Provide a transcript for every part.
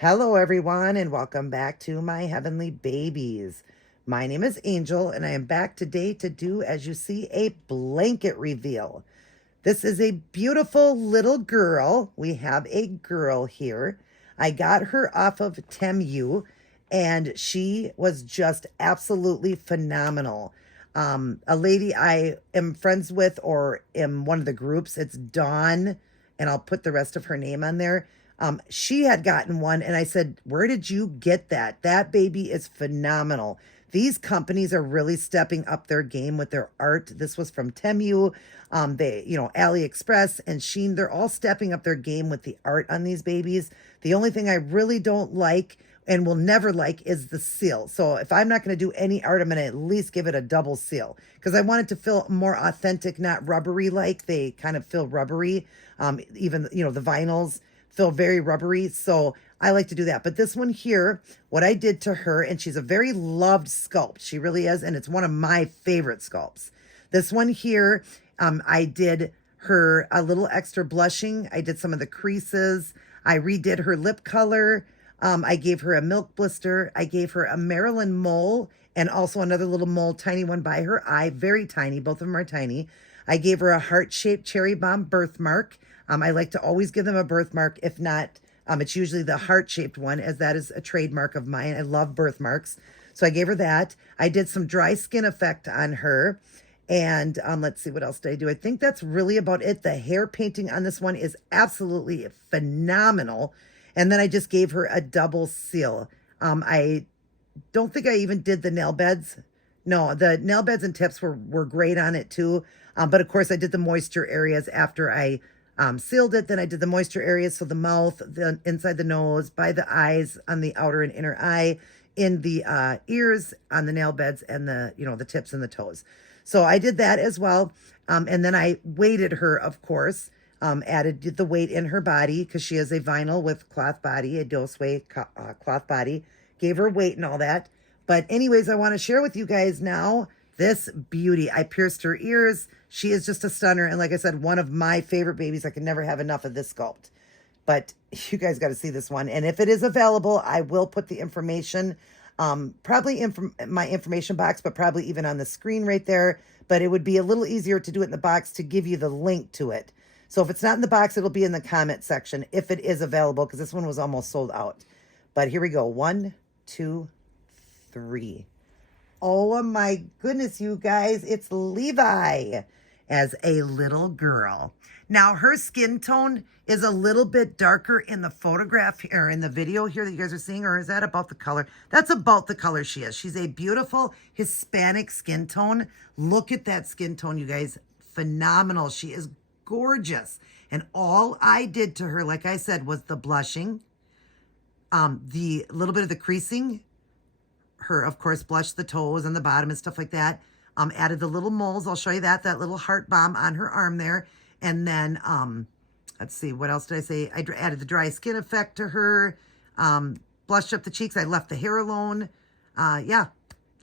Hello, everyone, and welcome back to my heavenly babies. My name is Angel, and I am back today to do, as you see, a blanket reveal. This is a beautiful little girl. We have a girl here. I got her off of Temu, and she was just absolutely phenomenal. A lady I am friends with or am one of the groups, it's Dawn, and I'll put the rest of her name on there. She had gotten one, and I said, "Where did you get that? That baby is phenomenal." These companies are really stepping up their game with their art. This was from Temu, AliExpress and Shein. They're all stepping up their game with the art on these babies. The only thing I really don't like and will never like is the seal. So if I'm not going to do any art, I'm going to at least give it a double seal because I want it to feel more authentic, not rubbery like they kind of feel rubbery. Even, the vinyls feel very rubbery. So I like to do that. But this one here, what I did to her, and she's a very loved sculpt. She really is. And it's one of my favorite sculpts. This one here, I did her a little extra blushing. I did some of the creases. I redid her lip color. I gave her a milk blister. I gave her a Maryland mole and also another little mole, tiny one by her eye, very tiny. Both of them are tiny. I gave her a heart-shaped cherry bomb birthmark. I like to always give them a birthmark. If not, it's usually the heart-shaped one, as that is a trademark of mine. I love birthmarks. So I gave her that. I did some dry skin effect on her. And let's see, what else did I do? I think that's really about it. The hair painting on this one is absolutely phenomenal. And then I just gave her a double seal. I don't think I even did the nail beds. No, the nail beds and tips were great on it too. But of course, I did the moisture areas after I sealed it. Then I did the moisture areas, so the mouth, the inside the nose, by the eyes, on the outer and inner eye, in the ears, on the nail beds, and the tips and the toes. So I did that as well. And then I weighted her, of course, added the weight in her body because she is a vinyl with cloth body, a dose weight cloth body. Gave her weight and all that. But anyways, I want to share with you guys now this beauty. I pierced her ears. She is just a stunner. And like I said, one of my favorite babies. I can never have enough of this sculpt. But you guys got to see this one. And if it is available, I will put the information, probably in my information box, but probably even on the screen right there. But it would be a little easier to do it in the box to give you the link to it. So if it's not in the box, it'll be in the comment section if it is available, because this one was almost sold out. But here we go. 1, 2, 3. Oh my goodness, you guys, it's Levi as a little girl. Now, her skin tone is a little bit darker in the photograph or in the video here that you guys are seeing, or is that about the color? That's about the color she is. She's a beautiful Hispanic skin tone. Look at that skin tone, you guys. Phenomenal. She is gorgeous. And all I did to her, like I said, was the blushing, the little bit of the creasing. Her, of course, blushed the toes and the bottom and stuff like that. Added the little moles. I'll show you that little heart bomb on her arm there. And then, let's see, what else did I say? I added the dry skin effect to her. Blushed up the cheeks. I left the hair alone. Yeah,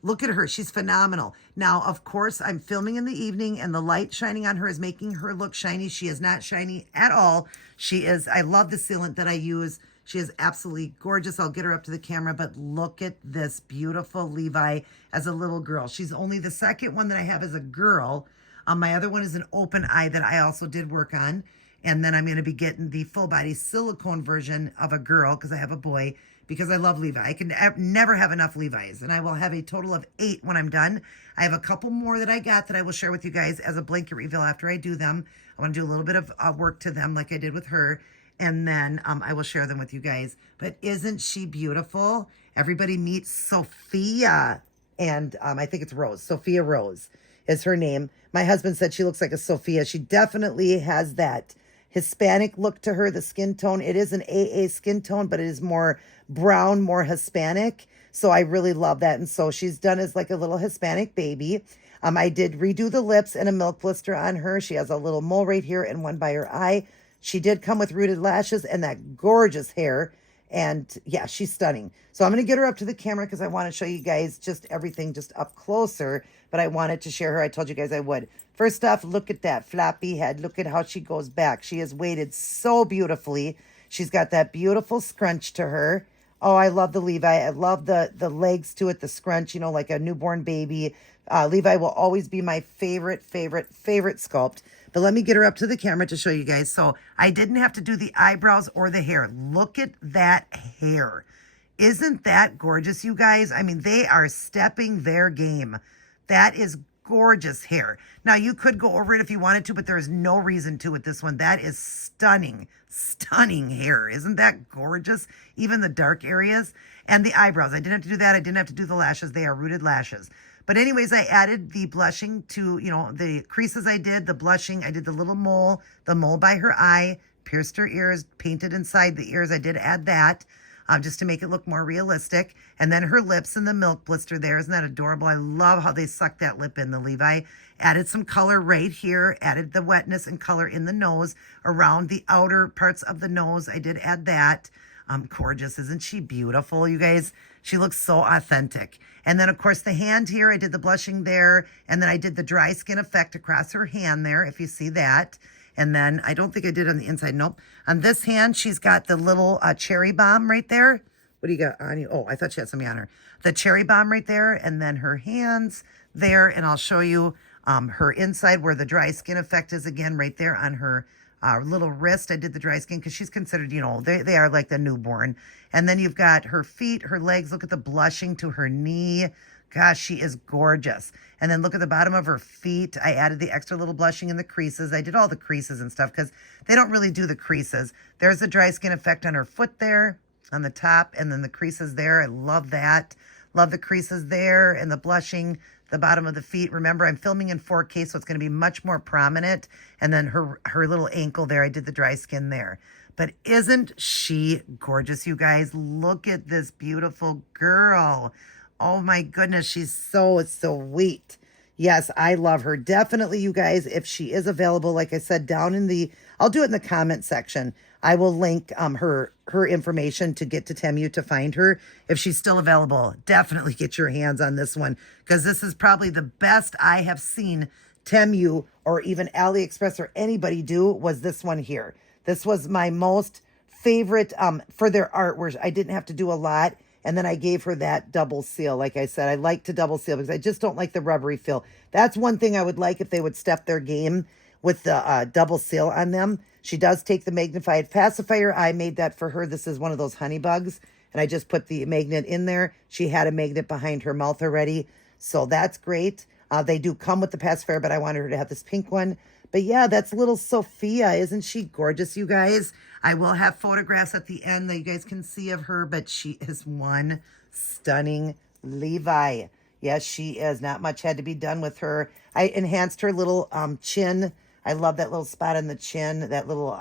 look at her. She's phenomenal. Now, of course, I'm filming in the evening and the light shining on her is making her look shiny. She is not shiny at all. I love the sealant that I use. She is absolutely gorgeous. I'll get her up to the camera, but look at this beautiful Levi as a little girl. She's only the second one that I have as a girl. My other one is an open eye that I also did work on. And then I'm going to be getting the full body silicone version of a girl because I have a boy, because I love Levi. I can never have enough Levi's, and I will have a total of 8 when I'm done. I have a couple more that I got that I will share with you guys as a blanket reveal after I do them. I want to do a little bit of work to them like I did with her. And then I will share them with you guys. But isn't she beautiful? Everybody meet Sophia. And I think it's Rose. Sophia Rose is her name. My husband said she looks like a Sophia. She definitely has that Hispanic look to her, the skin tone. It is an AA skin tone, but it is more brown, more Hispanic. So I really love that. And so she's done as like a little Hispanic baby. I did redo the lips and a milk blister on her. She has a little mole right here and one by her eye. She did come with rooted lashes and that gorgeous hair. And yeah, she's stunning. So I'm going to get her up to the camera because I want to show you guys just everything just up closer. But I wanted to share her. I told you guys I would. First off, look at that floppy head. Look at how she goes back. She is weighted so beautifully. She's got that beautiful scrunch to her. Oh, I love the Levi. I love the legs to it, the scrunch, you know, like a newborn baby. Levi will always be my favorite sculpt. But let me get her up to the camera to show you guys. So I didn't have to do the eyebrows or the hair. Look at that hair. Isn't that gorgeous, you guys? I mean, they are stepping their game. That is gorgeous hair. Now, you could go over it if you wanted to, but there's no reason to with this one. That is stunning, stunning hair. Isn't that gorgeous? Even the dark areas. And the eyebrows. I didn't have to do that. I didn't have to do the lashes. They are rooted lashes. But anyways, I added the blushing to, you know, the creases I did, the blushing. I did the little mole, the mole by her eye, pierced her ears, painted inside the ears. I did add that. Just to make it look more realistic. And then her lips and the milk blister there. Isn't that adorable? I love how they suck that lip in, the Levi. Added some color right here. Added the wetness and color in the nose, around the outer parts of the nose. I did add that. Gorgeous. Isn't she beautiful, you guys? She looks so authentic. And then, of course, the hand here, I did the blushing there. And then I did the dry skin effect across her hand there, if you see that. And then I don't think I did on the inside. Nope. On this hand, she's got the little cherry bomb right there. What do you got on you? Oh, I thought she had something on her. The cherry bomb right there. And then her hands there. And I'll show you her inside where the dry skin effect is again right there on her little wrist. I did the dry skin because she's considered, you know, they are like the newborn. And then you've got her feet, her legs. Look at the blushing to her knee. Gosh, she is gorgeous. And then look at the bottom of her feet. I added the extra little blushing in the creases. I did all the creases and stuff because they don't really do the creases. There's the dry skin effect on her foot there on the top, and then the creases there. I love that. Love the creases there and the blushing, the bottom of the feet. Remember, I'm filming in 4K, so it's going to be much more prominent. And then her little ankle there, I did the dry skin there. But isn't she gorgeous, you guys? Look at this beautiful girl. Oh my goodness, she's so sweet. Yes, I love her. Definitely, you guys, if she is available, like I said, down in the, I'll do it in the comment section. I will link her information to get to Temu to find her. If she's still available, definitely get your hands on this one because this is probably the best I have seen Temu or even AliExpress or anybody do was this one here. This was my most favorite for their art where I didn't have to do a lot. And then I gave her that double seal. Like I said, I like to double seal because I just don't like the rubbery feel. That's one thing I would like if they would step their game with the double seal on them. She does take the magnified pacifier. I made that for her. This is one of those honey bugs. And I just put the magnet in there. She had a magnet behind her mouth already. So that's great. They do come with the pacifier, but I wanted her to have this pink one. But yeah, that's little Sophia. Isn't she gorgeous, you guys? I will have photographs at the end that you guys can see of her, but she is one stunning Levi. Yes, she is. Not much had to be done with her. I enhanced her little chin. I love that little spot on the chin, that little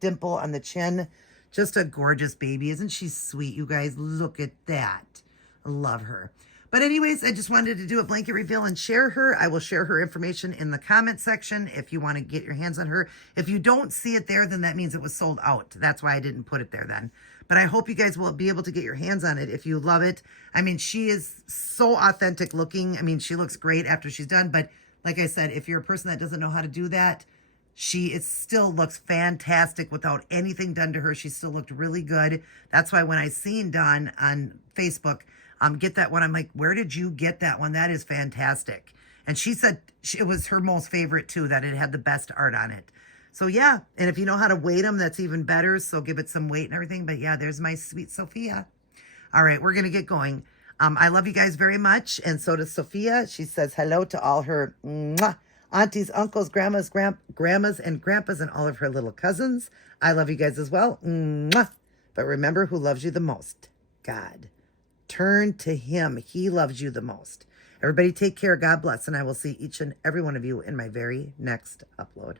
dimple on the chin. Just a gorgeous baby. Isn't she sweet, you guys? Look at that. I love her. But anyways, I just wanted to do a blanket reveal and share her. I will share her information in the comment section if you want to get your hands on her. If you don't see it there, then that means it was sold out. That's why I didn't put it there then. But I hope you guys will be able to get your hands on it if you love it. I mean, she is so authentic looking. I mean, she looks great after she's done. But like I said, if you're a person that doesn't know how to do that, she still looks fantastic without anything done to her. She still looked really good. That's why when I seen Dawn on Facebook, get that one, I'm like, where did you get that one? That is fantastic. And she said it was her most favorite too, that it had the best art on it. So yeah, and if you know how to weight them, that's even better. So give it some weight and everything. But yeah, there's my sweet Sophia. All right, we're going to get going. I love you guys very much. And so does Sophia. She says hello to all her aunties, uncles, grandmas, grandmas, and grandpas, and all of her little cousins. I love you guys as well. But remember who loves you the most? God. Turn to him. He loves you the most. Everybody take care. God bless. And I will see each and every one of you in my very next upload.